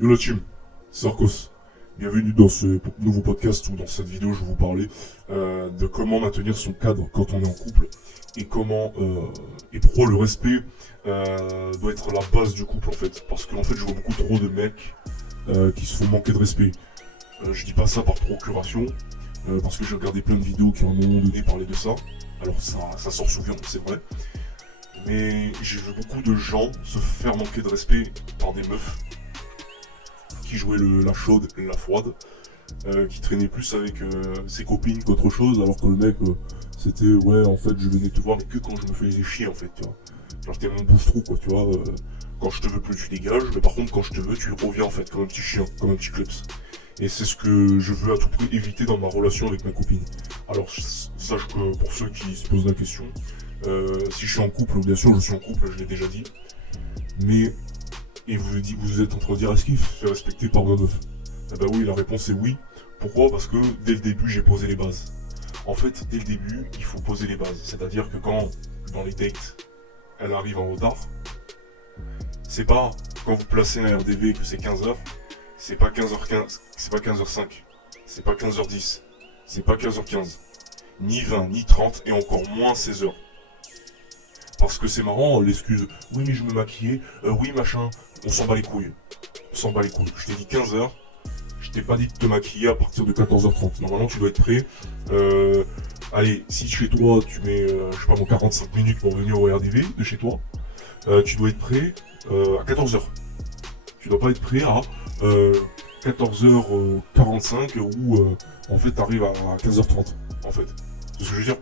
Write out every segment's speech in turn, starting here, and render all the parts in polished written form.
Yo la team, c'est Arcos. Bienvenue dans ce nouveau podcast où dans cette vidéo je vais vous parler de comment maintenir son cadre quand on est en couple et comment et pourquoi le respect doit être la base du couple en fait. Parce qu'en fait je vois beaucoup trop de mecs qui se font manquer de respect. Je dis pas ça par procuration parce que j'ai regardé plein de vidéos qui à un moment donné parlaient de ça. Alors ça sort souvent, c'est vrai. Mais j'ai vu beaucoup de gens se faire manquer de respect par des meufs qui jouait la chaude et la froide, qui traînait plus avec ses copines qu'autre chose, alors que le mec, c'était ouais, en fait, je venais te voir, mais que quand je me faisais chier, en fait, tu vois. Genre, t'es mon bouffe-trou, quoi, tu vois. Quand je te veux plus, tu dégages, mais par contre, quand je te veux, tu reviens, en fait, comme un petit chien, comme un petit kleps. Et c'est ce que je veux à tout prix éviter dans ma relation avec ma copine. Alors, sache que pour ceux qui se posent la question, si je suis en couple, bien sûr, je suis en couple, je l'ai déjà dit, mais et vous êtes en train de dire, est-ce qu'il se fait respecter par ma meuf? Eh ben oui, la réponse est oui. Pourquoi? Parce que dès le début, j'ai posé les bases. En fait, dès le début, il faut poser les bases. C'est-à-dire que quand, dans les dates, elle arrive en retard, c'est pas quand vous placez un RDV que c'est 15h, c'est pas 15h15, c'est pas 15h05, c'est pas 15h10, c'est pas 15h15, ni 20, ni 30, et encore moins 16h. Parce que c'est marrant, l'excuse, oui mais je me maquillais, oui machin, on s'en bat les couilles. On s'en bat les couilles. Je t'ai dit 15h, je t'ai pas dit de te maquiller à partir de 14h30. Normalement tu dois être prêt. Allez, si chez toi tu mets, je sais pas, mon 45 minutes pour venir au RDV de chez toi, tu dois être prêt à 14h. Tu dois pas être prêt à 14h45 ou en fait t'arrives à 15h30. En fait. C'est ce que je veux dire.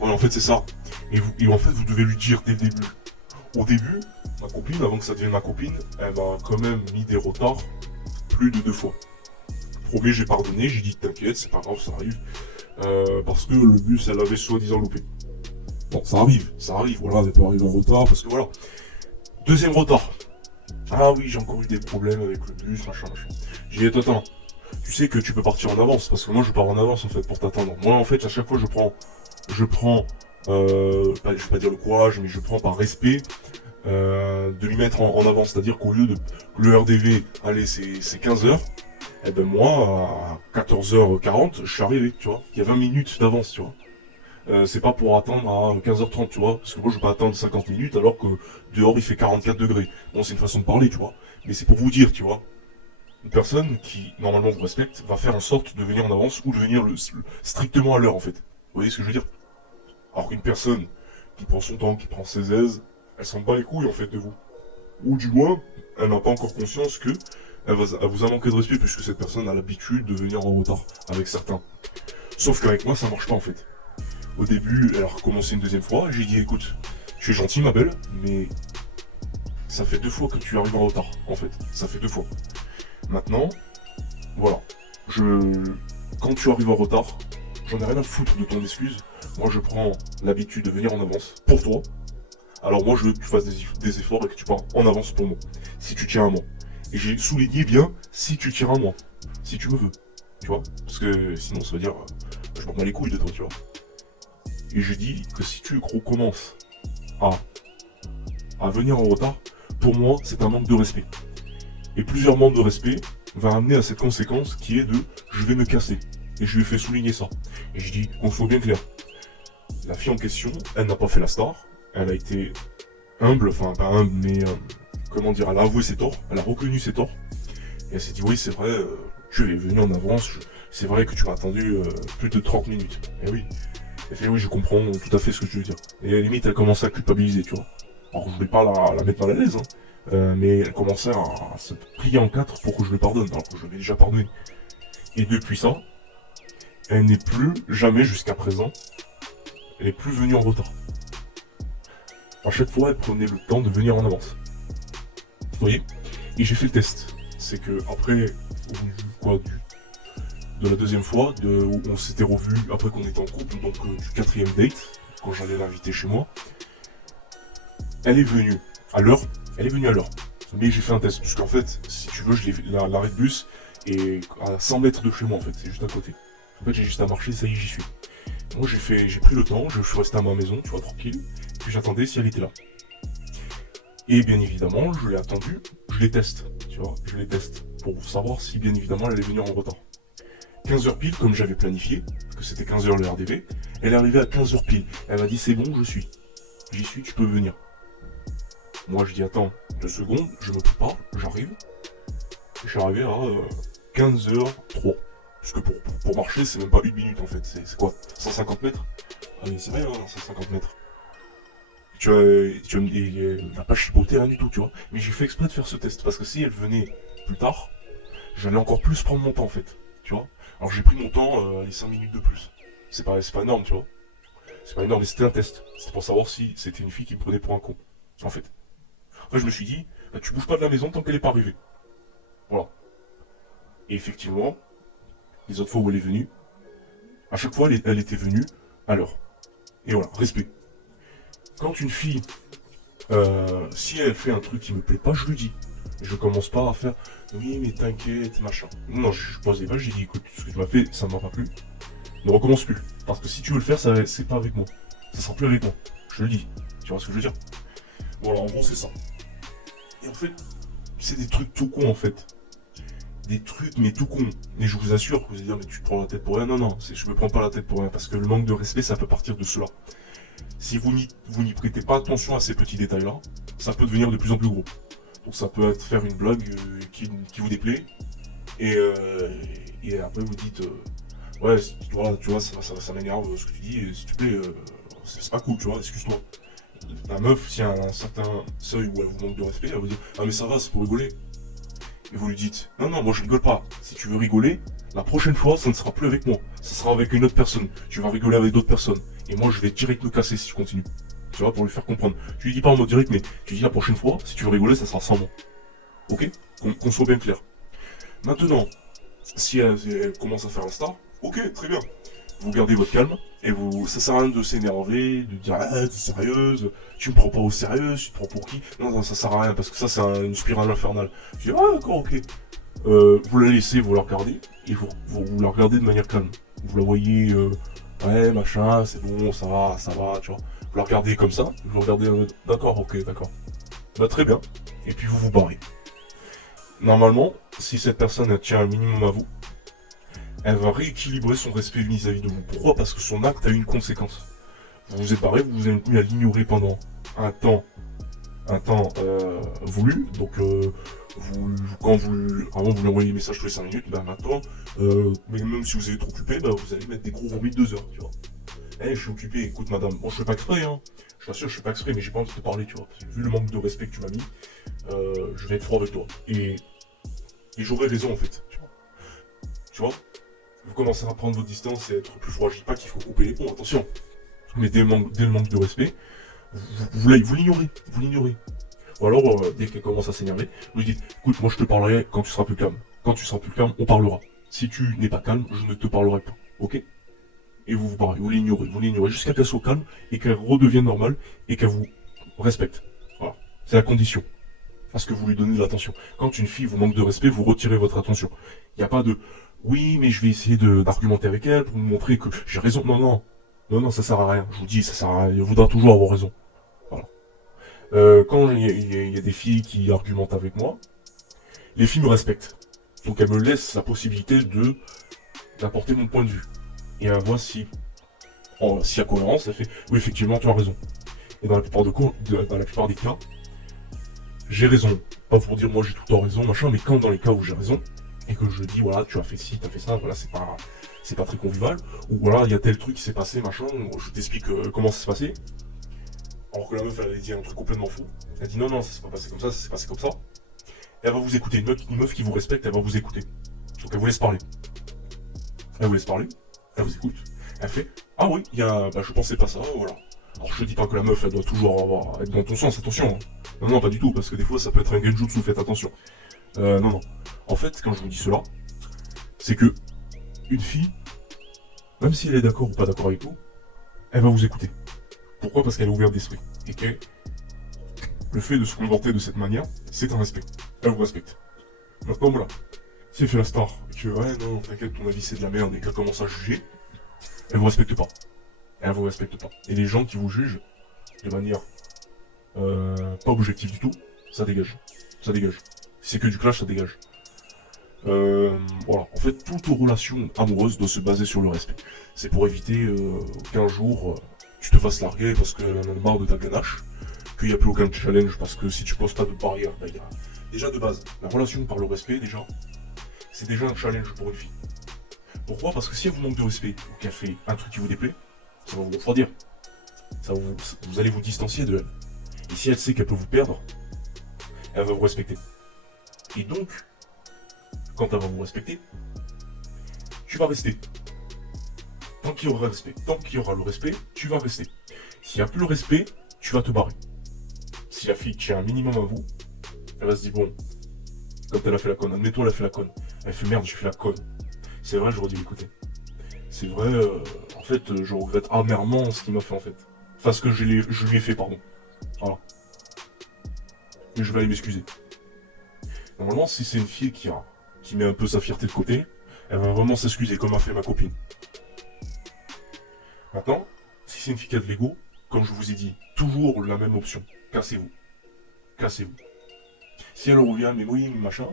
Ouais, en fait c'est ça. Et en fait vous devez lui dire dès le début. Au début, ma copine, avant que ça devienne ma copine, elle m'a quand même mis des retards plus de 2 fois. Premier, j'ai pardonné, j'ai dit t'inquiète, c'est pas grave, ça arrive. Parce que le bus, elle avait soi-disant loupé. Bon, ça arrive, voilà, elle peut arriver en retard, parce que voilà. Deuxième retard. Ah oui, j'ai encore eu des problèmes avec le bus, machin. J'ai dit attends, tu sais que tu peux partir en avance, parce que moi je pars en avance en fait pour t'attendre. Moi en fait, à chaque fois je prends, je vais pas dire le courage, mais je prends par respect de lui mettre en avant. C'est-à-dire qu'au lieu de le RDV, allez, c'est 15h, et ben moi, à 14h40, je suis arrivé, tu vois. Il y a 20 minutes d'avance, tu vois. C'est pas pour attendre à 15h30, tu vois. Parce que moi, je vais pas attendre 50 minutes alors que dehors, il fait 44 degrés. Bon, c'est une façon de parler, tu vois. Mais c'est pour vous dire, tu vois. Une personne qui, normalement, vous respecte, va faire en sorte de venir en avance ou de venir strictement à l'heure, en fait. Vous voyez ce que je veux dire? Alors qu'une personne qui prend son temps, qui prend ses aises, elle s'en bat les couilles en fait de vous. Ou du moins, elle n'a pas encore conscience que elle vous a manqué de respect puisque cette personne a l'habitude de venir en retard avec certains. Sauf qu'avec moi ça marche pas en fait. Au début, elle a recommencé une deuxième fois, j'ai dit écoute, je suis gentil ma belle, mais ça fait 2 fois que tu arrives en retard en fait. Ça fait 2 fois. Maintenant, voilà. Quand tu arrives en retard, j'en ai rien à foutre de ton excuse. Moi je prends l'habitude de venir en avance pour toi. Alors moi je veux que tu fasses des efforts et que tu pars en avance pour moi. Si tu tiens à moi. Et j'ai souligné bien si tu tiens à moi. Si tu me veux. Tu vois. Parce que sinon ça veut dire je m'en bats les couilles de toi, tu vois. Et j'ai dit que si tu recommences à venir en retard, pour moi c'est un manque de respect. Et plusieurs manques de respect va amener à cette conséquence qui est de je vais me casser. Et je lui ai fait souligner ça. Et je dis qu'on soit bien clair. La fille en question, elle n'a pas fait la star. Elle a été humble, enfin pas humble, mais comment dire, elle a avoué ses torts, elle a reconnu ses torts. Et elle s'est dit oui c'est vrai, tu es venu en avance, c'est vrai que tu m'as attendu plus de 30 minutes. Et oui. Elle fait oui je comprends tout à fait ce que tu veux dire. Et à la limite elle commençait à culpabiliser, tu vois. Alors je voulais pas la mettre mal à l'aise, hein. Mais elle commençait à se plier en quatre pour que je lui pardonne, alors que je l'avais déjà pardonné. Et depuis ça, elle n'est plus jamais jusqu'à présent, elle est plus venue en retard. À chaque fois, elle prenait le temps de venir en avance. Vous voyez? Et j'ai fait le test. C'est que après, de la deuxième fois, où on s'était revu après qu'on était en couple, donc du 4e date, quand j'allais l'inviter chez moi, elle est venue à l'heure. Elle est venue à l'heure. Mais j'ai fait un test, parce qu'en fait, si tu veux, l'arrêt de bus est à 100 mètres de chez moi, en fait, c'est juste à côté. En fait, j'ai juste à marcher, ça y est, j'y suis. Moi, j'ai pris le temps, je suis resté à ma maison, tu vois, tranquille, puis j'attendais si elle était là. Et bien évidemment, je l'ai attendu je les teste, tu vois, je les teste pour savoir si bien évidemment elle est venue en retard. 15h pile, comme j'avais planifié, que c'était 15h le RDV, elle est arrivée à 15h pile. Elle m'a dit c'est bon, j'y suis, tu peux venir. Moi je dis attends, 2 secondes, je me prépare, j'arrive. Je suis arrivé à 15h03. Parce que pour marcher, c'est même pas 1 minute en fait, c'est quoi 150 mètres. Ah oui, c'est vrai, 150 mètres. Tu vas me dire, il n'a pas chipoté, rien du tout, tu vois. Mais j'ai fait exprès de faire ce test, parce que si elle venait plus tard, j'allais encore plus prendre mon temps en fait, tu vois. Alors j'ai pris mon temps, les 5 minutes de plus. C'est pas énorme, tu vois. C'est pas énorme, mais c'était un test. C'était pour savoir si c'était une fille qui me prenait pour un con, en fait. Après je me suis dit, bah, tu bouges pas de la maison tant qu'elle est pas arrivée. Voilà. Et effectivement, les autres fois où elle est venue, à chaque fois elle était venue à l'heure. Et voilà, respect. Quand une fille, si elle fait un truc qui me plaît pas, je lui dis. Je commence pas à faire oui mais t'inquiète, machin. Non, je pose des vaches, j'ai dit écoute, ce que tu m'as fait, ça m'a pas plu. Ne recommence plus. Parce que si tu veux le faire, c'est pas avec moi. Ça sera plus avec moi. Je te le dis. Tu vois ce que je veux dire? Voilà, en gros c'est ça. Et en fait, c'est des trucs tout cons en fait. Des trucs mais tout cons. Mais je vous assure que vous allez dire mais tu te prends la tête pour rien. Non, non, je me prends pas la tête pour rien. Parce que le manque de respect, ça peut partir de cela. Si vous n'y prêtez pas attention à ces petits détails-là, ça peut devenir de plus en plus gros. Donc ça peut être faire une blague qui vous déplaît, et après vous dites ouais, tu vois ça m'énerve ce que tu dis, et s'il te plaît, c'est pas cool, tu vois, excuse-toi. La meuf, s'il y a un certain seuil où elle vous manque de respect, elle vous dit ah mais ça va, c'est pour rigoler. Et vous lui dites non, non, moi je rigole pas. Si tu veux rigoler, la prochaine fois, ça ne sera plus avec moi, ça sera avec une autre personne. Tu vas rigoler avec d'autres personnes. Et moi je vais direct me casser si tu continues. Tu vois, pour lui faire comprendre. Tu lui dis pas en mode direct, mais tu dis la prochaine fois, si tu veux rigoler, ça sera sans moi. Ok? Qu'on soit bien clair. Maintenant, si elle commence à faire un star, ok, très bien. Vous gardez votre calme, et ça sert à rien de s'énerver, de dire ah, t'es sérieuse, tu me prends pas au sérieux, tu te prends pour qui? Non, non, ça sert à rien, parce que ça c'est une spirale infernale. Je dis ah d'accord, ok. Vous la laissez, vous la regardez, et vous la regardez de manière calme. Vous la voyez, ouais, machin, c'est bon, ça va, tu vois. Vous la regardez comme ça, vous regardez, d'accord, ok, d'accord. Bah très bien. Et puis vous vous barrez. Normalement, si cette personne elle tient un minimum à vous, elle va rééquilibrer son respect vis-à-vis de vous. Pourquoi? Parce que son acte a une conséquence. Vous vous êtes barré, vous vous êtes mis à l'ignorer pendant un temps voulu. Donc quand avant vous lui envoyez des messages tous les 5 minutes, bah maintenant, mais même si vous êtes trop occupé, bah vous allez mettre des gros vomis de 2 heures, tu vois. Je suis occupé, écoute madame, bon je fais pas exprès, hein. Je t'assure, je fais pas exprès, mais j'ai pas envie de te parler, tu vois. Vu le manque de respect que tu m'as mis, je vais être froid avec toi. Et j'aurais raison en fait, tu vois. Vous commencez à prendre votre distance et à être plus froid. Je dis pas qu'il faut couper les ponts, attention. Mais dès le manque de respect, vous l'ignorez. Ou alors, dès qu'elle commence à s'énerver, vous lui dites, écoute, moi je te parlerai quand tu seras plus calme. Quand tu seras plus calme, on parlera. Si tu n'es pas calme, je ne te parlerai pas, ok? Et vous parlez, vous l'ignorez jusqu'à qu'elle soit calme et qu'elle redevienne normale et qu'elle vous respecte. Voilà, c'est la condition. Parce que vous lui donnez de l'attention. Quand une fille vous manque de respect, vous retirez votre attention. Il n'y a pas de oui, mais je vais essayer d'argumenter avec elle pour vous montrer que j'ai raison. Non, non, non, non, ça sert à rien. Je vous dis, ça sert à rien. Elle voudra toujours avoir raison. Voilà. Quand il y a des filles qui argumentent avec moi, les filles me respectent. Donc elles me laissent la possibilité d'apporter mon point de vue. Et elle voit si y a cohérence, elle fait oui, effectivement, tu as raison. Et dans la plupart des cas, j'ai raison. Pas pour dire moi j'ai tout le temps raison, machin, mais quand dans les cas où j'ai raison, et que je dis voilà, tu as fait ci, tu as fait ça, voilà, c'est pas très convivial, ou voilà, il y a tel truc qui s'est passé, machin, je t'explique comment ça s'est passé. Alors que la meuf, elle a dit un truc complètement fou. Elle dit non, non, ça s'est pas passé comme ça s'est passé comme ça. Et elle va vous écouter. Une meuf qui vous respecte, elle va vous écouter. Donc elle vous laisse parler. Elle vous laisse parler, elle vous écoute. Elle fait ah oui, je pensais pas ça, voilà. Alors je te dis pas que la meuf, elle doit toujours être dans ton sens, attention. Hein. Non, non, pas du tout, parce que des fois, ça peut être un genjutsu, faites attention. Non, non. En fait, quand je vous dis cela, c'est que une fille, même si elle est d'accord ou pas d'accord avec vous, elle va vous écouter. Pourquoi? Parce qu'elle est ouverte d'esprit. Et que le fait de se comporter de cette manière, c'est un respect. Elle vous respecte. Maintenant, voilà. Si elle fait la star, et que ouais, non, t'inquiète, ton avis c'est de la merde, et qu'elle commence à juger, elle vous respecte pas. Elle vous respecte pas. Et les gens qui vous jugent, de manière pas objective du tout, ça dégage. Ça dégage. Si c'est que du clash, ça dégage. Voilà, en fait, toute relation amoureuse doit se baser sur le respect. C'est pour éviter qu'un jour tu te fasses larguer parce qu'elle en a marre de ta ganache, qu'il n'y a plus aucun challenge parce que si tu poses pas de barrière, bah, y a... déjà de base, la relation par le respect, déjà, c'est déjà un challenge pour une fille. Pourquoi? Parce que si elle vous manque de respect ou qu'elle fait un truc qui vous déplaît, ça va vous refroidir. Vous allez vous distancier de elle. Et si elle sait qu'elle peut vous perdre, elle va vous respecter. Et donc, quand elle va vous respecter, tu vas rester. Tant qu'il y aura respect, tant qu'il y aura le respect, tu vas rester. S'il n'y a plus le respect, tu vas te barrer. Si la fille tient un minimum à vous, elle va se dire bon, quand elle a fait la conne, admettons elle a fait la conne. Elle fait merde, j'ai fait la conne. C'est vrai, j'aurais dû l'écouter. C'est vrai, en fait, je regrette amèrement ce qu'il m'a fait en fait. Enfin, ce que je lui ai fait, pardon. Voilà. Mais je vais aller m'excuser. Normalement, si c'est une fille qui met un peu sa fierté de côté, elle va vraiment s'excuser comme a fait ma copine. Maintenant, si c'est une fille qui a de l'ego, comme je vous ai dit, toujours la même option. Cassez-vous. Cassez-vous. Si elle revient, mais oui, machin.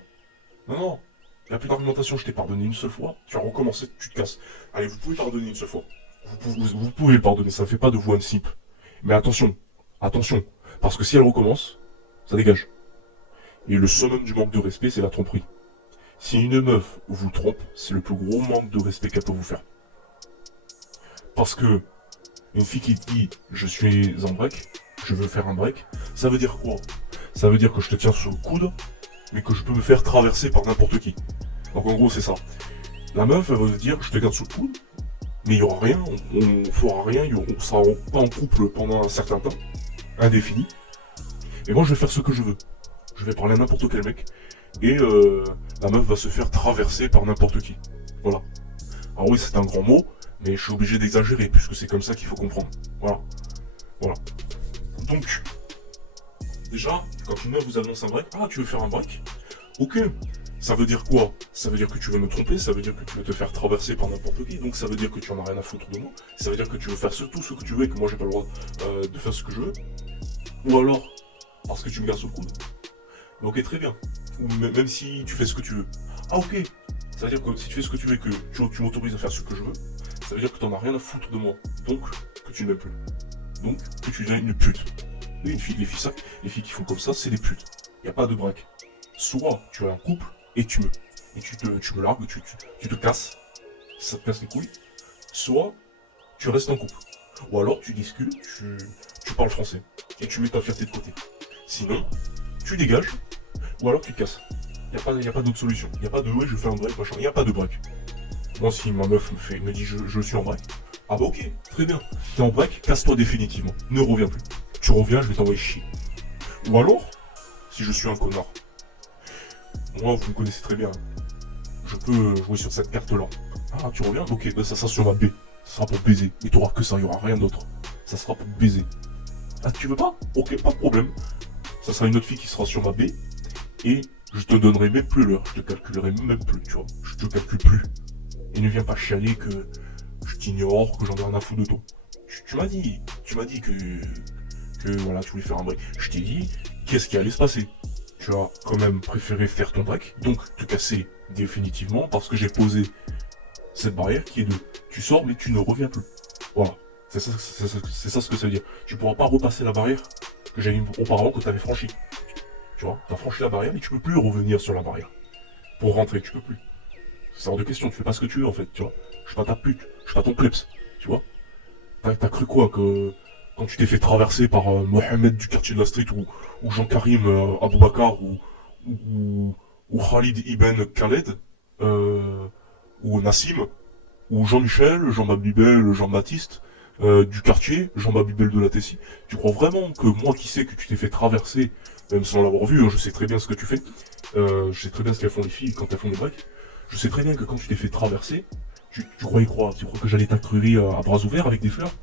Non. Il n'y a plus d'argumentation, je t'ai pardonné une seule fois. Tu as recommencé, tu te casses. Allez, vous pouvez pardonner une seule fois. Vous pouvez le pardonner, ça ne fait pas de vous un simp. Mais attention. Parce que si elle recommence, ça dégage. Et le summum du manque de respect, c'est la tromperie. Si une meuf vous trompe, c'est le plus gros manque de respect qu'elle peut vous faire. Parce que une fille qui dit je suis en break, je veux faire un break, ça veut dire quoi? Ça veut dire que je te tiens sur le coude, mais que je peux me faire traverser par n'importe qui. Donc en gros c'est ça. La meuf elle va se dire je te garde sous le coude, mais il y aura rien, on fera rien, on sera pas en couple pendant un certain temps, indéfini. Et moi je vais faire ce que je veux. Je vais parler à n'importe quel mec. Et la meuf va se faire traverser par n'importe qui. Voilà. Alors oui c'est un grand mot, mais je suis obligé d'exagérer, puisque c'est comme ça qu'il faut comprendre. Voilà. Donc, déjà, quand une meuf vous annonce un break, ah tu veux faire un break? Ok. Ça veut dire quoi? Ça veut dire que tu veux me tromper, ça veut dire que tu veux te faire traverser par n'importe qui, donc ça veut dire que tu en as rien à foutre de moi, ça veut dire que tu veux faire tout ce que tu veux et que moi j'ai pas le droit de faire ce que je veux. Ou alors, parce que tu me gardes sous le coude. Ok, très bien. Ou même si tu fais ce que tu veux. Ah ok. Ça veut dire que si tu fais ce que tu veux et que tu m'autorises à faire ce que je veux, ça veut dire que t'en as rien à foutre de moi. Donc, que tu ne m'aimes plus. Donc, que tu deviens une pute. Et les filles qui font comme ça, c'est des putes. Y a pas de break. Soit tu as un couple et tu me largues, tu te casses. Ça te casse les couilles. Soit tu restes en couple. Ou alors tu discutes, tu parles français. Et tu mets ta fierté de côté. Sinon, tu dégages. Ou alors tu te casses. Y a pas d'autre solution. Y a pas de ouais, je fais un break, machin. Y a pas de break. Moi, si ma meuf me dit je suis en break, ah bah ok, très bien. T'es en break, casse-toi définitivement. Ne reviens plus. Tu reviens, je vais t'envoyer chier. Ou alors, si je suis un connard, moi vous me connaissez très bien, je peux jouer sur cette carte-là. Ah, tu reviens? Ok, bah ça sera sur ma B. Ça sera pour baiser. Et t'auras que ça, y aura rien d'autre. Ça sera pour baiser. Ah, tu veux pas? Ok, pas de problème. Ça sera une autre fille qui sera sur ma B. Et je te donnerai même plus l'heure. Je te calculerai même plus, tu vois. Je te calcule plus. Et ne viens pas chialer que je t'ignore, que j'en ai rien à foutre de toi. Tu m'as dit que voilà, tu voulais faire un break. Je t'ai dit, qu'est-ce qui allait se passer? Tu as quand même préféré faire ton break, donc te casser définitivement, parce que j'ai posé cette barrière qui est de tu sors mais tu ne reviens plus. Voilà, c'est ça ce que ça veut dire. Tu pourras pas repasser la barrière que j'avais auparavant que tu avais franchi. Tu vois, tu as franchi la barrière et tu peux plus revenir sur la barrière. Pour rentrer, tu peux plus. C'est hors de question, tu fais pas ce que tu veux en fait, tu vois. Je suis pas ta pute, je suis pas ton kleps, tu vois. T'as cru quoi que quand tu t'es fait traverser par Mohamed du quartier de la street ou Jean-Karim Aboubakar ou Khalid Ibn Khaled ou Nassim ou Jean-Michel, Jean-Babibel, Jean-Baptiste du quartier, Jean-Babibel de la Tessie, tu crois vraiment que moi qui sais que tu t'es fait traverser, même sans l'avoir vu, hein, je sais très bien ce que tu fais, je sais très bien ce qu'elles font les filles quand elles font des breaks, je sais très bien que quand tu t'es fait traverser, tu croyais quoi? Tu crois que j'allais t'accueillir à bras ouverts avec des fleurs?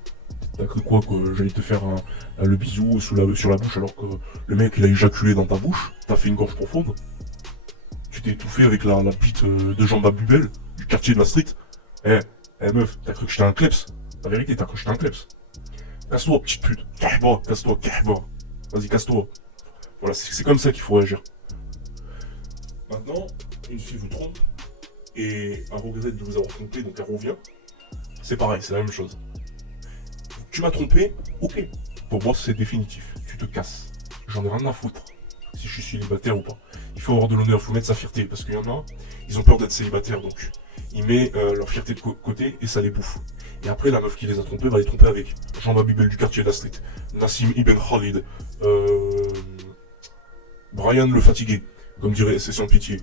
T'as cru quoi? Que j'allais te faire le bisou sur la bouche alors que le mec il a éjaculé dans ta bouche? T'as fait une gorge profonde? Tu t'es étouffé avec la bite de Jean Babubel du quartier de la street? Meuf, t'as cru que j'étais un kleps? La vérité, t'as cru que j'étais un kleps? Casse-toi, petite pute. Casse-toi. Vas-y, casse-toi. Voilà, c'est comme ça qu'il faut réagir. Maintenant, une fille vous trompe, et elle regrette de vous avoir trompé, donc elle revient. C'est pareil, c'est la même chose. Tu m'as trompé, ok. Pour moi, c'est définitif. Tu te casses. J'en ai rien à foutre. Si je suis célibataire ou pas. Il faut avoir de l'honneur, il faut mettre sa fierté. Parce qu'il y en a, ils ont peur d'être célibataires, donc ils mettent leur fierté de côté et ça les bouffe. Et après, la meuf qui les a trompés va les tromper avec Jean Babibel du quartier de la street, Nassim Ibn Khalid, Brian le fatigué, comme dirait SS sans pitié,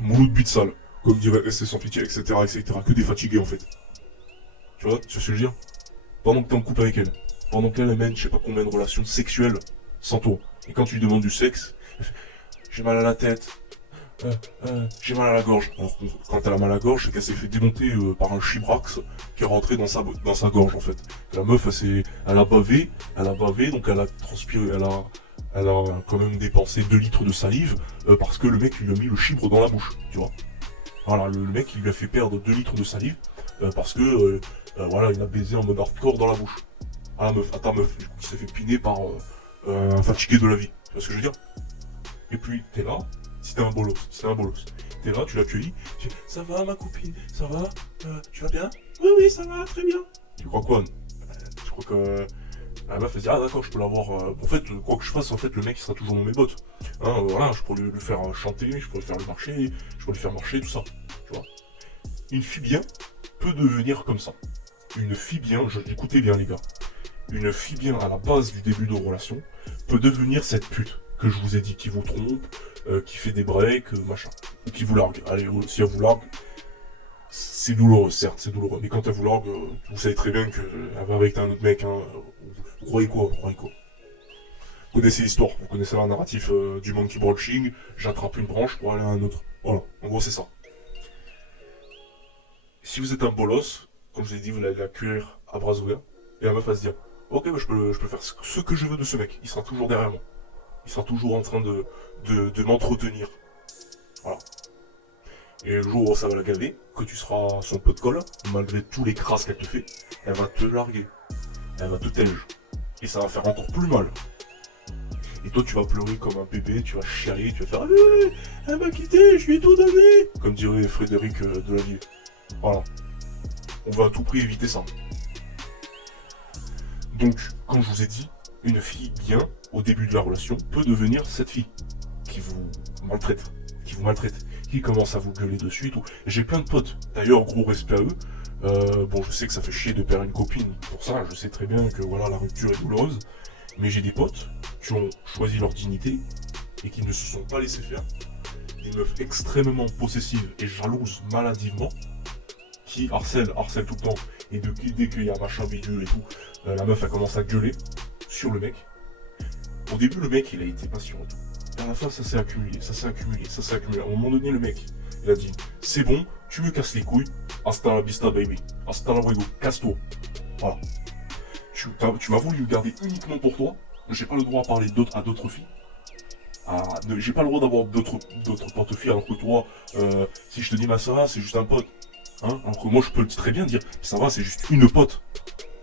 Mouloud Bitsal, comme dirait SS sans pitié, etc., etc. Que des fatigués en fait. Tu vois, ce que je veux dire? Pendant que t'es en couple avec elle, pendant qu'elle mène je sais pas combien de relations sexuelles sans toi. Et quand tu lui demandes du sexe, elle fait, j'ai mal à la tête, j'ai mal à la gorge. Alors quand elle a mal à la gorge, c'est qu'elle s'est fait démonter par un chibrax qui est rentré dans sa gorge en fait. La meuf, elle a bavé, donc elle a transpiré, elle a quand même dépensé 2 litres de salive parce que le mec lui a mis le chibre dans la bouche, tu vois. Voilà, le mec il lui a fait perdre 2 litres de salive parce que voilà, il a baisé en mode hardcore dans la bouche. À la meuf, à ta meuf, du coup, qui s'est fait piner par un fatigué de la vie. Tu vois ce que je veux dire? Et puis, t'es là, si t'es un bolos, t'es là, tu l'accueillis, tu dis, ça va ma copine, ça va, tu vas bien? Oui, oui, ça va, très bien. Tu crois quoi? Tu crois que la meuf elle dit, ah d'accord, je peux l'avoir, en fait, quoi que je fasse, en fait, le mec il sera toujours dans mes bottes. Hein, voilà, je pourrais lui faire chanter, je pourrais le faire marcher, je pourrais lui faire marcher, tout ça, tu vois. Une fille bien peut devenir comme ça. Une fille bien, écoutez bien les gars, une fille bien à la base du début de relation peut devenir cette pute que je vous ai dit, qui vous trompe, qui fait des breaks, machin, ou qui vous largue. Allez, si elle vous largue, c'est douloureux, certes, c'est douloureux, mais quand elle vous largue, vous savez très bien qu'elle va avec un autre mec, hein, vous croyez quoi, vous croyez quoi? Vous connaissez l'histoire, vous connaissez le narratif du monkey branching, j'attrape une branche pour aller à un autre. Voilà, en gros c'est ça. Si vous êtes un bolos, comme je vous ai dit, vous allez la cuire à bras ouverts, et la meuf va se dire, ok, bah, je peux faire ce que je veux de ce mec, il sera toujours derrière moi. Il sera toujours en train de m'entretenir. Voilà. Et le jour où ça va la gaver, que tu seras son pot de colle, malgré tous les crasses qu'elle te fait, elle va te larguer. Elle va te tège. Et ça va faire encore plus mal. Et toi, tu vas pleurer comme un bébé, tu vas chialer, tu vas faire elle m'a quitté, je lui ai tout donné. Comme dirait Frédéric Delavier. Voilà. On va à tout prix éviter ça. Donc, comme je vous ai dit, une fille bien, au début de la relation, peut devenir cette fille qui vous maltraite, qui commence à vous gueuler dessus et tout. J'ai plein de potes, d'ailleurs, gros respect à eux. Bon, je sais que ça fait chier de perdre une copine pour ça, je sais très bien que voilà, la rupture est douloureuse, mais j'ai des potes qui ont choisi leur dignité et qui ne se sont pas laissés faire. Des meufs extrêmement possessives et jalouses maladivement, qui harcèlent tout le temps, et dès qu'il y a machin bidule et tout, la meuf elle commence à gueuler sur le mec. Au début le mec il a été patient et tout. Et à la fin ça s'est accumulé. À un moment donné le mec il a dit c'est bon, tu me casses les couilles, hasta la vista baby, hasta la luego, casse-toi. Voilà. Tu m'as voulu le garder uniquement pour toi, j'ai pas le droit à parler à d'autres filles. J'ai pas le droit d'avoir d'autres porte-filles alors que toi, si je te dis ma soeur, c'est juste un pote. Hein, alors que moi je peux très bien dire ça va, c'est juste une pote.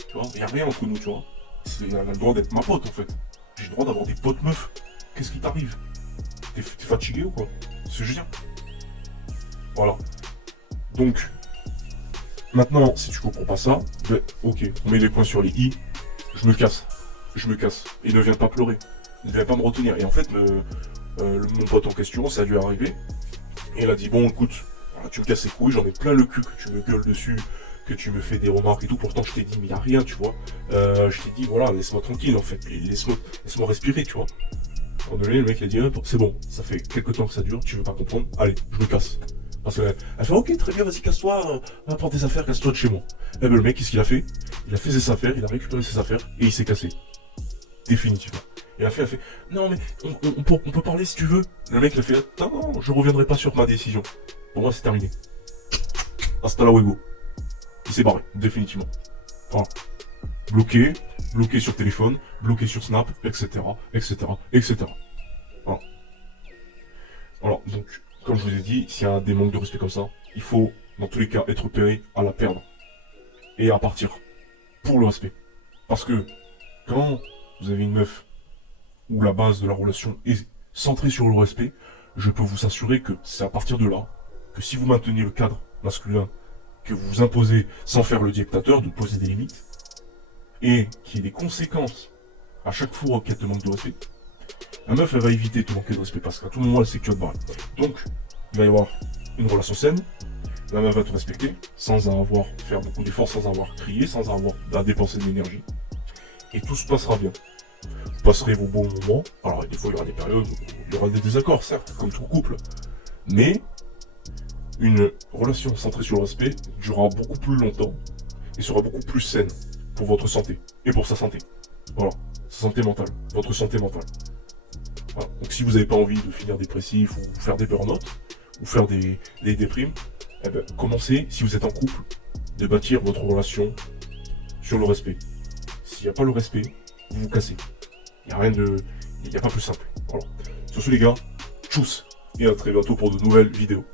Tu vois, y a rien entre nous, tu vois. Elle a le droit d'être ma pote en fait. J'ai le droit d'avoir des potes meufs. Qu'est-ce qui t'arrive? T'es fatigué ou quoi? C'est ce que je veux dire. Voilà. Donc, maintenant, si tu comprends pas ça, ben, ok, on met les points sur les i, je me casse. Et ne viens pas pleurer. Ne viens pas me retenir. Et en fait, mon pote en question, ça lui est arrivé. Et il a dit, bon, écoute, voilà, tu me casses les couilles, j'en ai plein le cul que tu me gueules dessus, que tu me fais des remarques et tout. Pourtant, je t'ai dit, mais y a rien, tu vois. Je t'ai dit, voilà, laisse-moi tranquille, en fait. Laisse-moi respirer, tu vois. À un moment donné, le mec, il a dit, c'est bon, ça fait quelques temps que ça dure, tu veux pas comprendre, allez, je me casse. Parce qu'elle fait, ok, très bien, vas-y, casse-toi, prends tes affaires, casse-toi de chez moi. Et ben, le mec, qu'est-ce qu'il a fait? Il a fait ses affaires, il a récupéré ses affaires, et il s'est cassé. Définitivement. Et la fille a fait, non, mais on peut parler si tu veux. Le mec, il a fait, non, je reviendrai pas sur ma décision. Pour moi, c'est terminé. Hasta la huevo. Il s'est barré, définitivement. Voilà. Bloqué sur téléphone, bloqué sur Snap, etc., etc., etc. Voilà. Voilà, donc, comme je vous ai dit, s'il y a des manques de respect comme ça, il faut, dans tous les cas, être prêt à la perdre. Et à partir. Pour le respect. Parce que, quand vous avez une meuf où la base de la relation est centrée sur le respect, je peux vous assurer que c'est à partir de là, que si vous maintenez le cadre masculin que vous vous imposez sans faire le dictateur, de poser des limites, et qu'il y ait des conséquences à chaque fois qu'elle te manque de respect, la meuf, elle va éviter de te manquer de respect parce qu'à tout moment, elle sait que tu vas te barrer. Donc, il va y avoir une relation saine, la meuf va te respecter, sans avoir faire beaucoup d'efforts, sans avoir crié, sans avoir à dépenser de l'énergie. Et tout se passera bien. Vous passerez vos bons moments. Alors, des fois, il y aura des périodes où il y aura des désaccords, certes, comme tout couple. Mais, une relation centrée sur le respect durera beaucoup plus longtemps et sera beaucoup plus saine pour votre santé et pour sa santé. Voilà, sa santé mentale, votre santé mentale. Voilà. Donc si vous n'avez pas envie de finir dépressif ou faire des burn-out ou faire des déprimes, eh ben, commencez, si vous êtes en couple, de bâtir votre relation sur le respect. S'il n'y a pas le respect, vous vous cassez. Il n'y a pas plus simple. Voilà. Sur ce les gars, tchuss et à très bientôt pour de nouvelles vidéos.